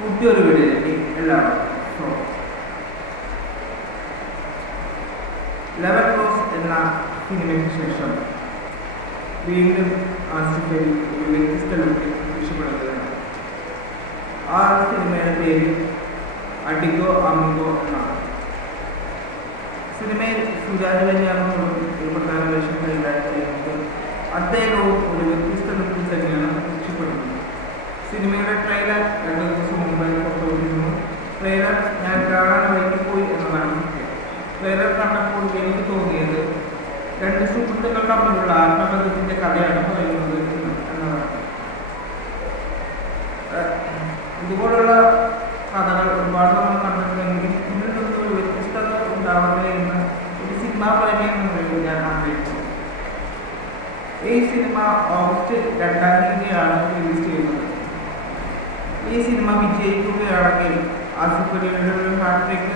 പുതിയൊരു വീഡിയോയിലേക്ക് എല്ലാവർക്കും സ്വാഗതം ലെവൽ എന്ന സിനിമയ്ക്ക് ശേഷം വീണ്ടും ആ സിനിമയിൽ ഒരു വ്യത്യസ്ത ലുക്കിൽ പ്രത്യക്ഷപ്പെടുകയാണ് ആ സിനിമയുടെ പേര് അഡിഗോ അമിഗോ എന്നാണ്. സിനിമയിൽ സുരാജ് കല്യാണത്തോടും ഒരു പ്രധാന വേഷം അദ്ദേഹവും ഒരു വ്യത്യസ്ത ലുക്കിൽ തന്നെയാണ് രക്ഷപ്പെടുന്നത് സിനിമയുടെ ട്രെയിലർ രണ്ട് ദിവസം മുമ്പായി പുറത്തുവിട്ടിരുന്നു ട്രെയിലർ ഞാൻ കാണാൻ വൈകിപ്പോയി എന്നതാണ് സത്യം ട്രെയിലർ കണ്ടപ്പോൾ എനിക്ക് തോന്നിയത് രണ്ട് സുഹൃത്തുക്കൾ തമ്മിലുള്ള ആത്മബന്ധത്തിന്റെ കഥയാണ് പറയുന്നത് എന്നതാണ്. ഇതുപോലുള്ള കഥകൾ ഒരുപാട് നമ്മൾ കണ്ടിട്ടുണ്ടെങ്കിൽ ഇതിൽ നിന്നും വ്യത്യസ്തത ഉണ്ടാവട്ടെ എന്ന് ഒരു സിനിമ പ്രേമി എന്ന നിലയിൽ ഞാൻ ആഗ്രഹിച്ചു ഈ സിനിമ ഓഗസ്റ്റ് രണ്ടാം തീയതിയാണ് റിലീസ് ചെയ്യുന്നത്. ഈ സിനിമ വിജയിക്കുകയാണെങ്കിൽ ആസിഫ് അലിയുടെ ഒരു ഹാട്രിക്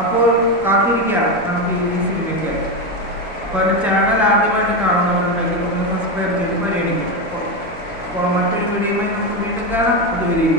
അപ്പോൾ കാത്തിരിക്കാം നമുക്ക് ഈ അപ്പോൾ ചാനൽ ആദ്യമായിട്ട് കാണുന്നവരുണ്ടെങ്കിൽ ഒന്ന് സബ്സ്ക്രൈബ് ചെയ്ത് പരിഗണിക്കും അപ്പോൾ മറ്റൊരു വീഡിയോയുമായി നമുക്ക് വീണ്ടും കാണാം. അതുവരെയും